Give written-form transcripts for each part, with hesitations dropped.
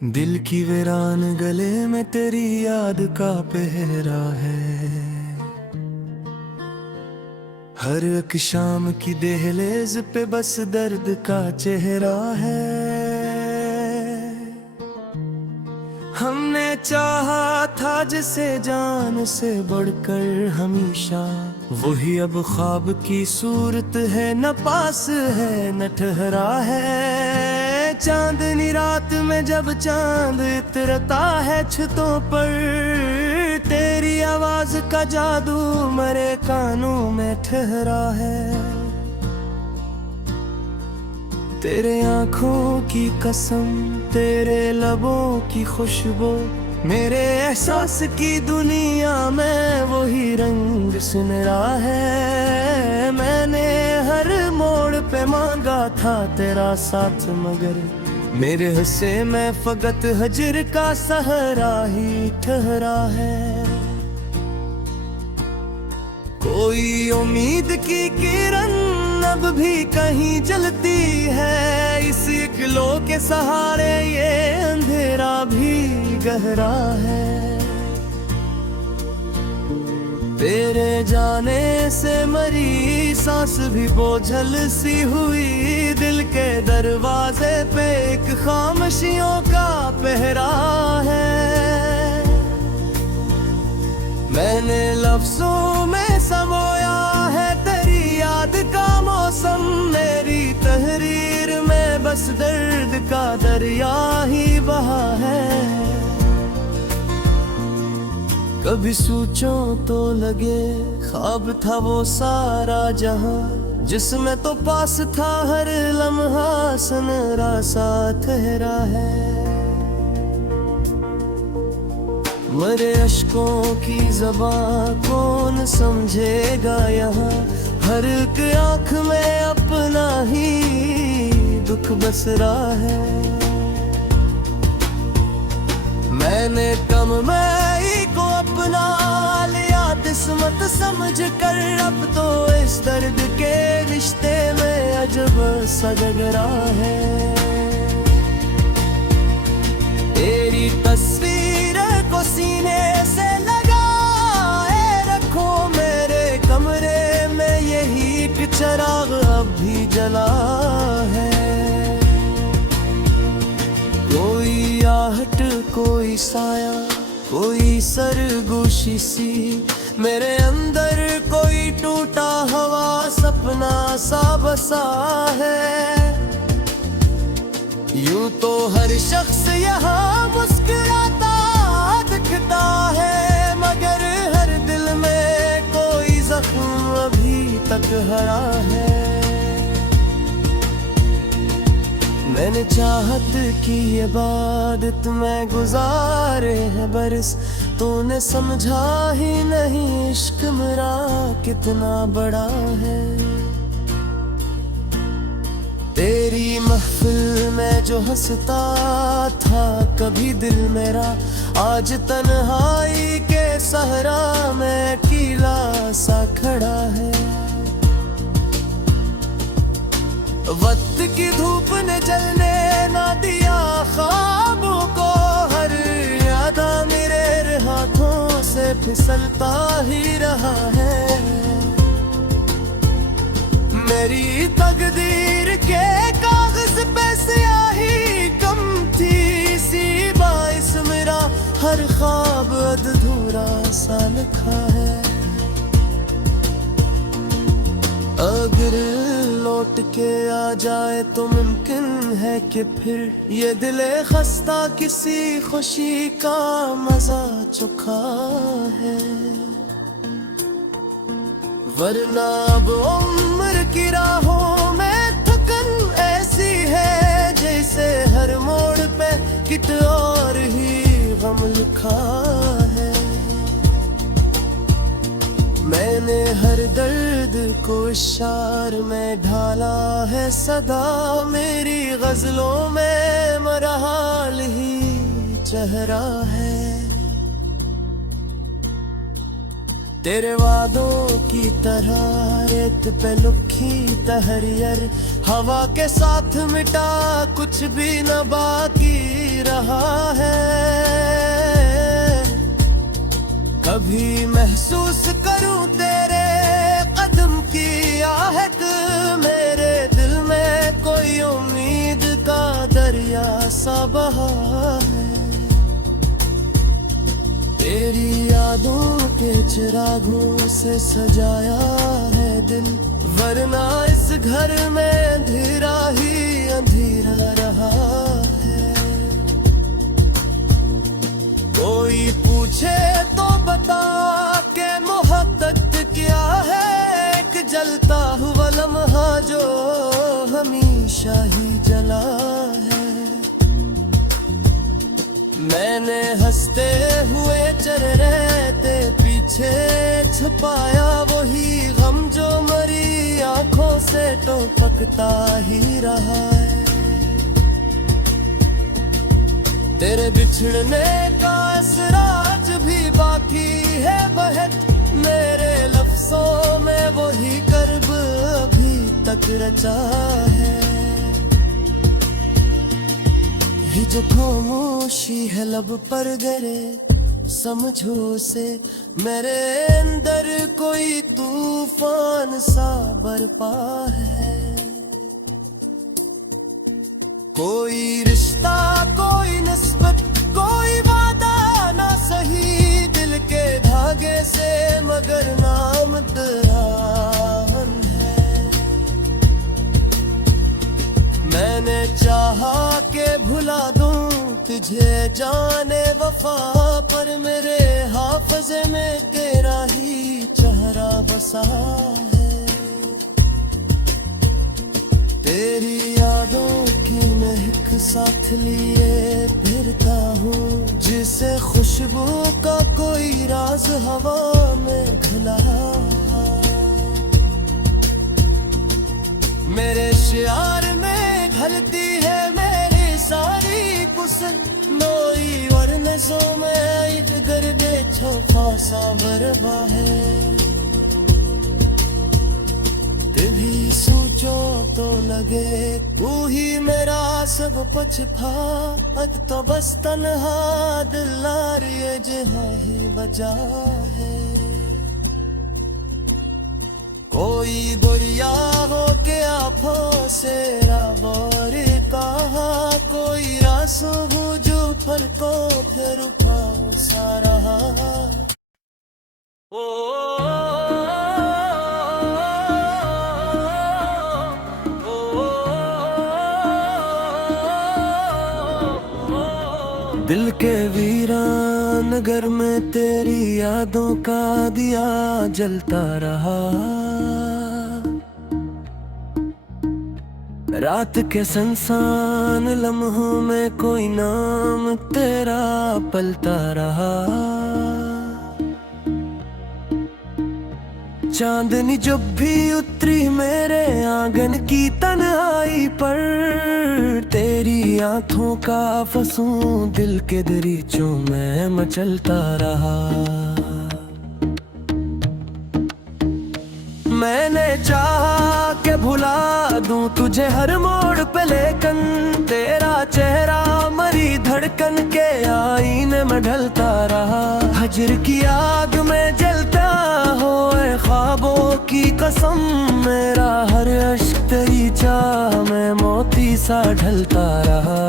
दिल की वीरान गले में तेरी याद का पहरा है। हर एक शाम की दहलीज पे बस दर्द का चेहरा है। हमने चाहा था जिसे जान से बढ़कर हमेशा, वही अब ख्वाब की सूरत है, न पास है न ठहरा है। चांदनी रात में जब चांद इतरता है छतों पर, तेरी आवाज का जादू मेरे कानों में ठहरा है। तेरे आँखों की कसम, तेरे लबों की खुशबू, मेरे एहसास की दुनिया में वही रंग सुनरा है। मैंने हर मोड़ पे मांगा था तेरा साथ, मगर मेरे हंसे में फकत हजर का सहरा ही ठहरा है। कोई उम्मीद की किरण अब भी कहीं जलती है, इस इकलो के सहारे ये अंधेरा भी गहरा है। तेरे जाने से मरी सांस भी बोझल सी हुई, दिल के दरवाजे पे एक खामोशियों का पहरा है। मैंने लफ्जों में समोया है तेरी याद का मौसम, मेरी तहरीर में बस दर्द का दरिया ही बहा है। कभी सोचो तो लगे ख्वाब था वो सारा जहां, जिसमें तो पास था हर लम्हा सनरा सा ठहरा है। मरे अश्कों की ज़बां कौन समझेगा यहाँ, हर एक आँख में अपना ही दुख बसरा है। मैंने कम मैं को अपना लिया किस्मत समझ कर, अब तो इस दर्द के रिश्ते में अजब सा झगड़ा है। तेरी तस्वीर को सीने से लगाए रखो, मेरे कमरे में यही एक चिराग अब भी जला है। कोई आहट कोई साया कोई सरगोशी सी, मेरे अंदर कोई टूटा हवा सपना सा बसा है। यूं तो हर शख्स यहाँ मुस्कुराता दिखता है, मगर हर दिल में कोई जख्म अभी तक हरा है। मैंने चाहत की इबादत में गुजारे हैं बरस, तूने समझा ही नहीं इश्क मेरा कितना बड़ा है। तेरी महफिल में जो हंसता था कभी दिल मेरा, आज तन्हाई के सहरा में अकेला सा खड़ा है। वक्त की धूप ने जलने ना दिया ख्वाबों को, हर यादा मेरे हाथों से फिसलता ही रहा है। मेरी तकदीर के कागज पे स्याही कम थी, इसी बाइस मेरा हर ख्वाब अधूरा सा लिखा है। अगर लौट के आ जाए तो मुमकिन है कि फिर ये दिले खस्ता किसी खुशी का मजा चुका है, वरना अब उम्र की राहों में थकन ऐसी है, जैसे हर मोड़ पे कित और ही गम लिखा है। मैंने हर दर्द को इशार में ढाला है सदा, मेरी गजलों में मरहाल ही चेहरा है। तेरे वादों की तरह रेत पे लुखी तहरीर, हवा के साथ मिटा कुछ भी न बाकी ही रहा है। कभी महसूस करूं तेरे कदम की आहट, मेरे दिल में कोई उम्मीद का दरिया सा बहा है। तेरी यादों के चिरागों से सजाया है दिल, वरना इस घर में अंधेरा ही अंधेरा रहा है। कोई पूछे तो बता के मोहब्बत क्या है, एक जलता हुआ लम्हा जो हमेशा ही जला है। मैंने हंसते हुए चेहरे पीछे छुपाया वही गम जो मरी आंखों से टपकता ही रहा है। तेरे बिछड़ने का असराज भी बाकी है बहक, मेरे लफ्जों में वही कर्ब अभी तक रचा है। ये जो खामोशी है लब पर गिरे समझो से, मेरे अंदर कोई तूफान सा बरपा है। कोई रिश्ता कोई निस्बत कोई वादा ना सही, दिल के धागे से मगर नाम तेरा है। मैंने चाहा के भुला दूं तुझे जाने वफा, पर मेरे हाफजे में तेरा ही चेहरा बसा है। तेरी यादों की महक साथ लिए फिरता हूँ, जिसे खुशबू का कोई राज हवा में घुला। मेरे शियार में ढलती है मेरी सारी कुसल, नोई वरनसों में ईद गर्दे छोफा सा बरबा है। तभी सोचो तो लगे तू ही मेरा सब पछपा, अब तो बस तन्हा दिलार ये जहाँ ही बजा है। कोई दरिया हो के आँखों से राबर कहा, कोई रासू जो पर को फिर उठाओ सारा। दिल के वीरान नगर में तेरी यादों का दिया जलता रहा। रात के सुनसान लम्हों में कोई नाम तेरा पलता रहा। चांदनी जब भी उतरी मेरे आंगन की तन्हाई पर, तेरी आंखों का फंसूं दिल के दरीचों में मचलता रहा। मैंने चाहा के भुला दूं तुझे हर मोड़ पे, लेकिन तेरा चेहरा मरी धड़कन के आईने में ढलता रहा। हजर की आग में जलता हो ख्वाबों की कसम, मेरा हर अश्क तेरी चाह में मोती सा ढलता रहा।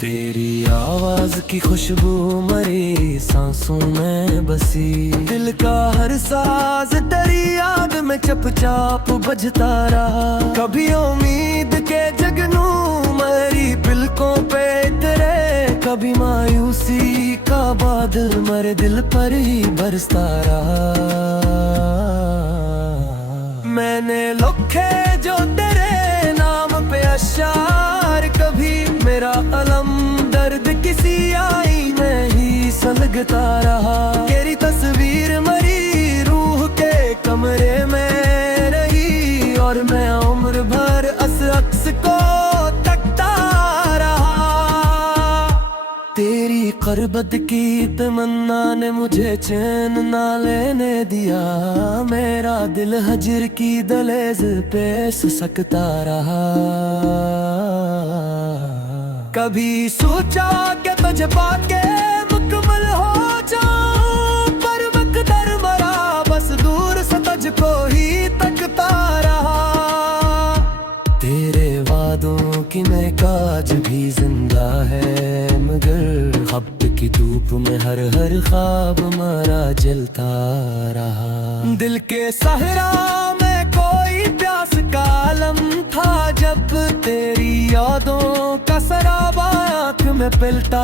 तेरी आवाज की खुशबू मरी सांसों में बसी, दिल का हर साज तेरी याद में चुपचाप बजता रहा। कभी उम्मीद के जगनू मरी पिलकों पे तेरे, कभी मायूसी का बादल मरे दिल पर ही बरसता रहा। मैंने लिखे जो तेरे नाम पे अशार, कभी मेरा अलम दर्द किसी आईने ही सलगता रहा। तेरी तस्वीर मरी रूह के कमरे में रही, और मैं उम्र भर उस अक्स को तकता रहा। तेरी करबत की तमन्ना ने मुझे चैन ना लेने दिया, मेरा दिल हजर की दहलीज पे सिसकता रहा। कभी सोचा कि तुझे पाके मुकम्मल हो जाऊं, पर मकदर मरा बस दूर से तुझको ही तकता रहा। तेरे वादों की महकाज भी जिंदा है, मगर खब्त की धूप में हर ख्वाब मरा जलता रहा। दिल के सहरा में कोई प्यास का आलम था, जब तेरी यादों का सराबा आँख में पिलता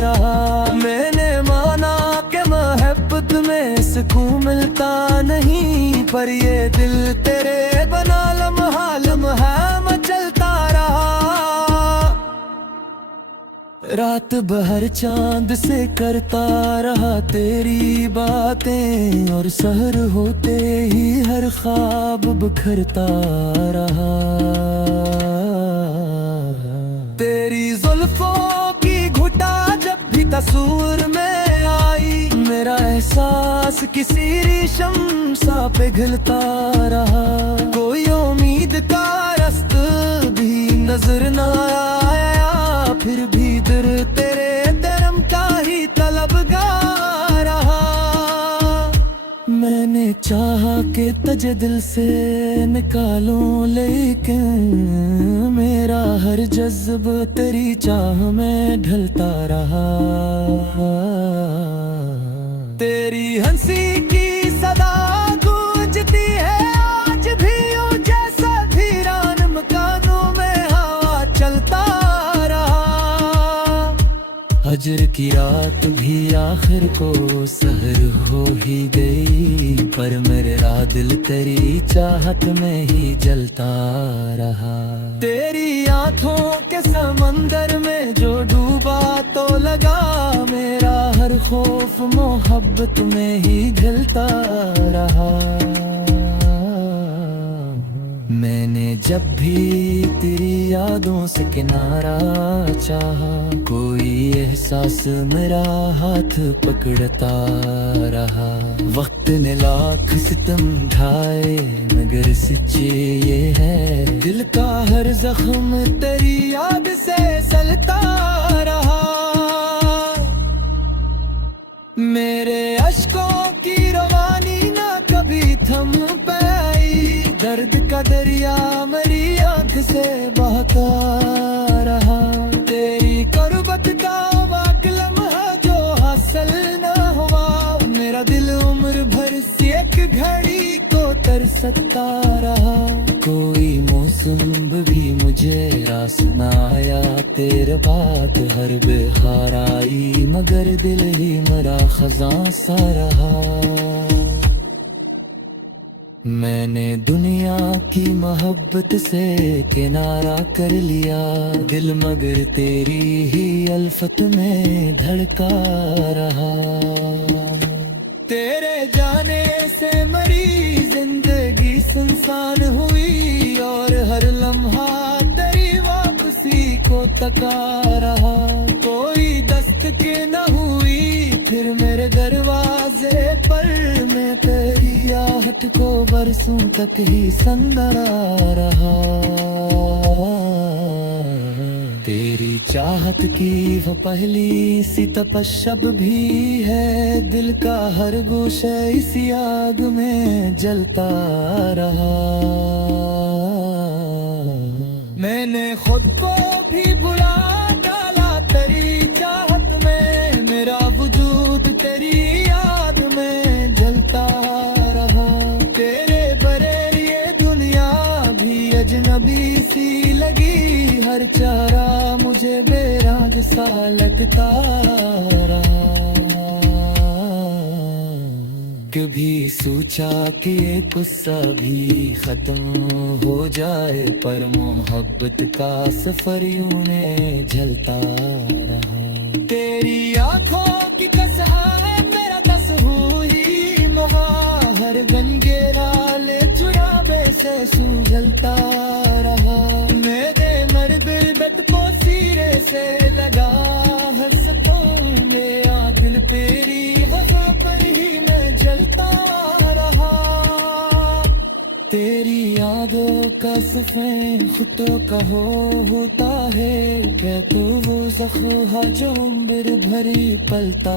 रहा। मैंने माना कि मोहब्बत में सुकून मिलता नहीं, पर ये दिल तेरे बना लम्हा लम्हा मचलता रहा। रात भर चांद से करता रहा तेरी बातें, और सहर होते ही हर ख्वाब बिखरता रहा। तेरी जुल्फों की घुटा जब भी तस्वीर में आई, मेरा एहसास किसी रेशम सा पिघलता रहा। कोई उम्मीद का रास्ता भी नजर न आया, फिर भी दिल तेरे धर्म का ही तलबगार रहा। मैंने चाहा कि तुझे दिल से निकालूं, लेकिन मेरा हर जज्ब तेरी चाह में ढलता रहा। तेरी हंसी की सदा गूंजती है आज भी, यूं जैसा वीरान मकानों में हवा चलता रहा। हजर की रात भी आखिर को सहर हो ही गई, पर मेरा दिल तेरी चाहत में ही जलता रहा। तेरी आंखों के समंदर में जो डूबा तो लगा, मेरा हर खौफ मोहब्बत में ही ढलता रहा। मैंने जब भी तेरी यादों से किनारा चाहा, कोई एहसास मेरा हाथ पकड़ता रहा। वक्त ने लाख सितम ढाए, मगर सच्चे ये है, दिल का हर जख्म तेरी याद से सलता रहा। मेरे अश्कों की रवानी ना कभी थम पाई, दर्द का दरिया मेरी आंख से बहता रहा। तेरी कुर्बत का वाक लम्हा जो हासिल न हुआ, मेरा दिल उम्र भर से एक घड़ी को तरसता रहा। कोई मौसम भी मुझे रास न आया, तेरे बाद हर बहार आई, मगर दिल ही मेरा खजां सा रहा। मैंने दुनिया की मोहब्बत से किनारा कर लिया, दिल मगर तेरी ही अल्फत में धड़का रहा। तेरे जाने से मरी जिंदगी सुनसान हुई, और हर लम्हा तेरी वापसी को तका रहा। कोई दस्तक न हुई फिर मेरे दरवाजे पर, मैं तेरी आहट को बरसों तक ही संदरा रहा। तेरी चाहत की वो पहली सी तपस्या भी है, दिल का हर गोशा इसी आग में जलता रहा। मैंने खुद को भी बुला डाला तेरी चाहत में, मेरा वजूद तेरी याद में जलता रहा। तेरे बगैर ये दुनिया भी अजनबी सी लगी, हर चारा मुझे बेराग सा लगता रहा। कभी सोचा कि ये गुस्सा भी खत्म हो जाए, पर मोहब्बत का सफर यूं ने झलता रहा। तेरी आंखों की कसम है मेरा दस हुई मोहा, हर गंगेरा ले चुरावे से सूझलता रहा। मेरे मर्द बट को सिरे से लगा हंसतों में, आंखल तेरी वफा पर ही मैं जलता रहा। तेरी यादों का सफेद खुटों का होता है, क्या तो वो जख्म है जो उम्र भरी पलता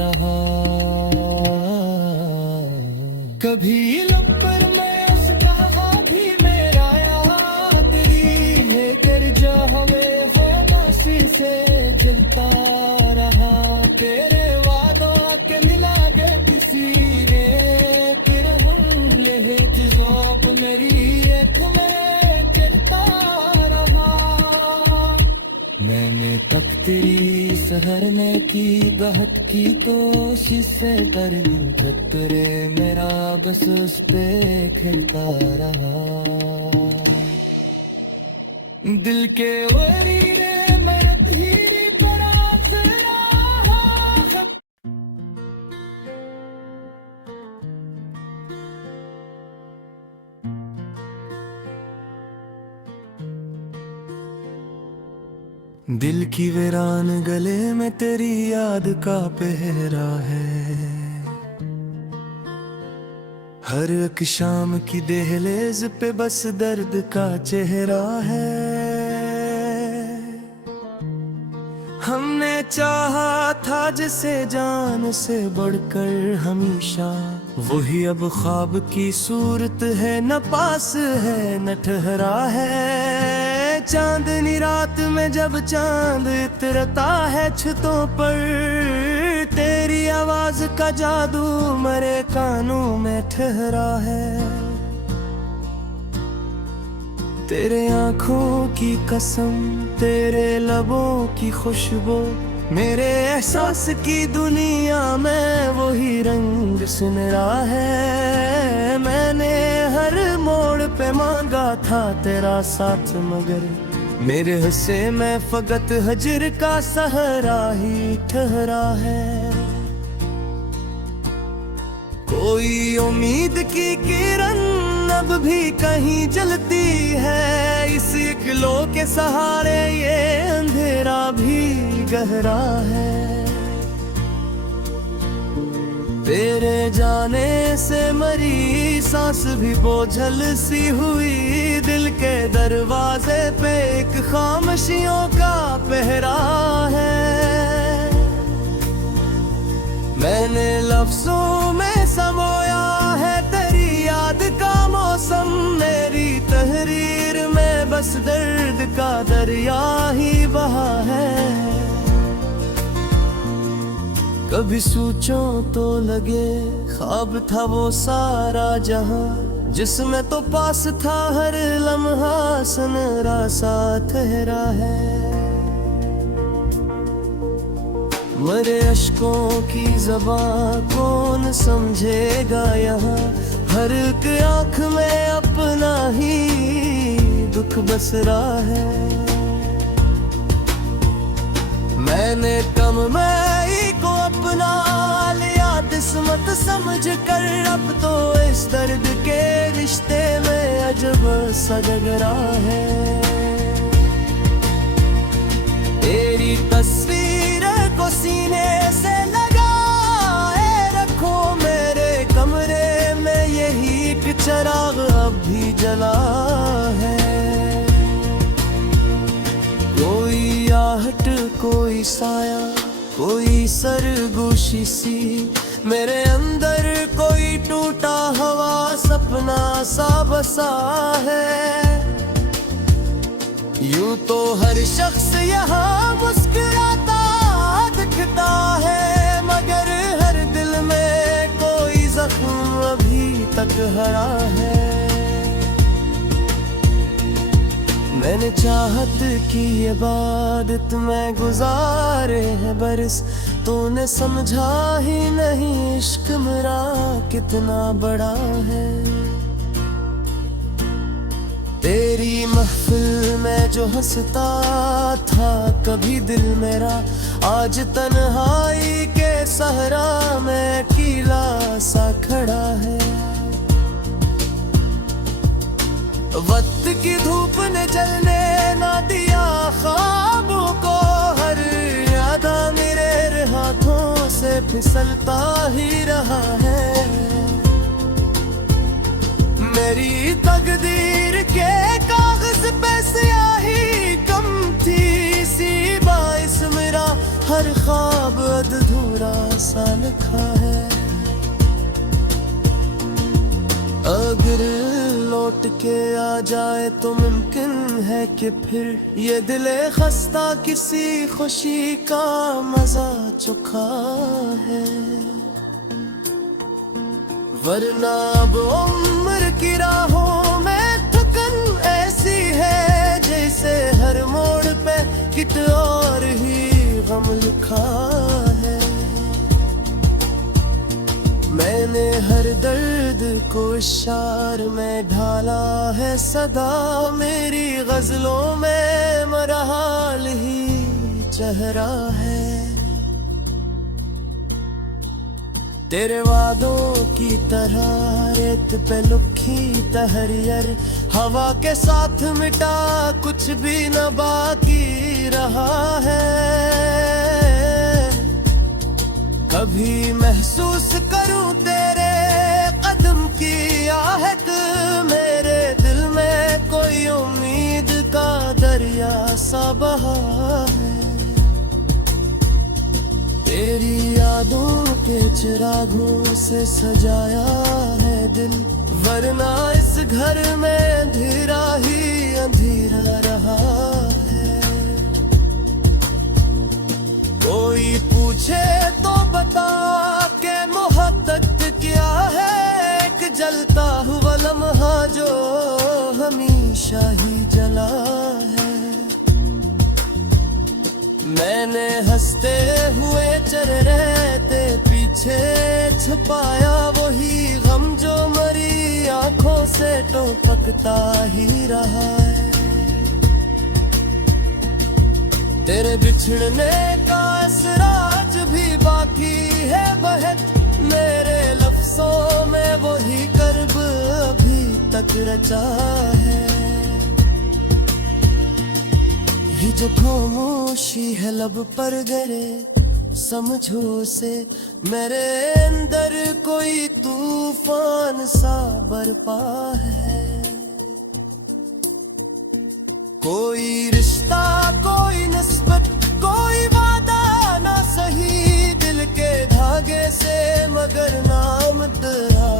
रहा। कभी लब पर मैं उसका भी मेरा याद तेरी है, कर जा हवे हो नासी से जलता रहा। तेरे वादों के मिला गए किसी ने, फिर हम ले जोप मेरी एक में चलता रहा। मैंने तब तेरी शहर में की बहत की कोशिश से डरनी, जब तेरे मेरा बस उस पे खिलता रहा। दिल के वरीरे मरत हीरी पर आसरा। दिल की वीरान गले में तेरी याद का पहरा है, हर एक शाम की दहलीज पे बस दर्द का चेहरा है। हमने चाहा था जिसे जान से बढ़कर हमेशा, वही अब ख्वाब की सूरत है, न पास है न ठहरा है। चांदनी रात में जब चांद इतरता है छतों पर, तेरी आवाज का जादू मेरे कानों में ठहरा है। तेरे आँखों की कसम, तेरे लबों की खुशबू, मेरे एहसास की दुनिया में वही रंग सुनरा है। मैंने हर मोड़ पे मांगा था तेरा साथ, मगर मेरे हिस्से में फकत हजर का सहरा ही ठहरा है। कोई उम्मीद की किरण अब भी कहीं जलती है, इस इकलो के सहारे ये अंधेरा भी गहरा है। तेरे जाने से मरी सांस भी बोझल सी हुई, दिल के दरवाजे पे एक खामोशियों का पहरा है। मैंने लफ्जों में समोया है तेरी याद का मौसम, मेरी तहरीर में बस दर्द का दरिया ही बहा है। कभी सोचो तो लगे ख्वाब था वो सारा जहां, जिसमें तो पास था हर लम्हा सुनहरा सा ठहरा है। मरे अश्कों की ज़बान कौन समझेगा यहाँ, हर एक आँख में अपना ही दुख बस रहा है। मैंने कम मैं को अपना लिया किस्मत समझ कर, अब तो इस दर्द के रिश्ते में अजब सा झगड़ा है। तेरी तस्वीर को सीने से लगाए रखो, मेरे कमरे में यही एक चिराग अब भी जला है। कोई आहट कोई साया कोई सरगोशी सी, मेरे अंदर कोई टूटा हुआ सपना सा बसा है। यूं तो हर शख्स यहाँ मुस्कुराता दिखता है, मगर हर दिल में कोई जख्म अभी तक हरा है। मैंने चाहत की इबादत में गुजारे हैं बरस, तूने समझा ही नहीं इश्क मेरा कितना बड़ा है। तेरी महफिल में जो हंसता था कभी दिल मेरा, आज तन्हाई के सहरा में अकेला सा खड़ा है। वक्त की धूप ने जलने ना दिया ख्वाबों को, हर यादा मेरे हाथों से फिसलता ही रहा है। मेरी तकदीर के कागज पे स्याही कम थी, इसी बाइस मेरा हर ख्वाब अधूरा सा लिखा है। अगर लौट के आ जाए तो मुमकिन है कि फिर ये दिले खस्ता किसी खुशी का मजा चुका है, वरना अब उम्र की राहों में थकन ऐसी है जैसे हर मोड़ पे कित और ही गम लिखा है। मैंने हर दर्द को इशार में ढाला है सदा, मेरी गजलों में मरहाल ही चेहरा है। तेरे वादों की तरह रेत पे लुखी तहरीर, हवा के साथ मिटा कुछ भी न बाकी रहा है। कभी महसूस करूं तेरे कदम की आहट, मेरे दिल में कोई उम्मीद का दरिया सा बहा है। तेरी यादों के चिरागों से सजाया है दिल, वरना इस घर में अंधेरा ही अंधेरा रहा है। कोई पूछे तो बता के मोहब्बत क्या है, एक जलता हुआ लम्हा जो हमेशा ही जला है। मैंने हंसते हुए चेहरे पीछे छुपाया वही गम जो मरी आंखों से टपकता ही रहा है। तेरे बिछड़ने का असराज भी बाकी है बहत, मेरे लफ्जों में वही कर्ब अभी तक रचा है। ये जो खामोशी है लब पर गरे, समझो से मेरे अंदर कोई तूफान सा बरपा है। कोई रिश्ता कोई निस्बत कोई वादा ना सही, दिल के धागे से मगर नाम तेरा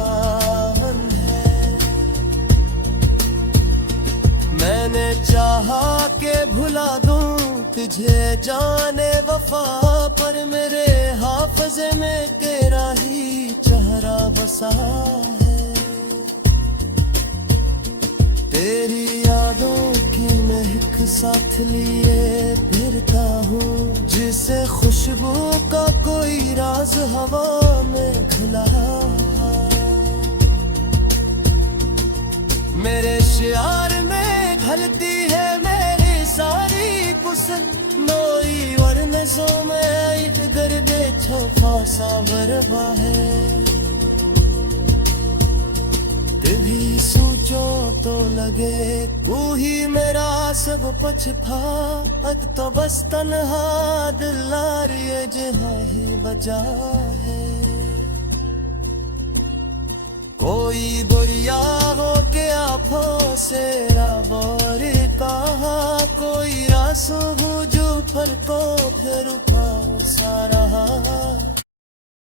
है। मैंने चाहा के भुला दूं तुझे जाने वफा, पर मेरे हाफजे में तेरा ही चेहरा बसा है। तेरी यादों की महक साथ लिए फिरता हूँ, जिसे खुशबू का कोई राज हवा में घुला। मेरे शियार में ढलती है मेरी सारी कुसल, नोई और नजों में एक गर्दे छफा सा बरबा है। भी सोचो तो लगे तू ही मेरा सब पछता, अब तो बस तन्हा दिलार ये जहाँ ही बचा है। कोई दुरिया हो के आँखों से रावरता, कोई आंसू हो जो फर को फिर उठाओ सा रहा।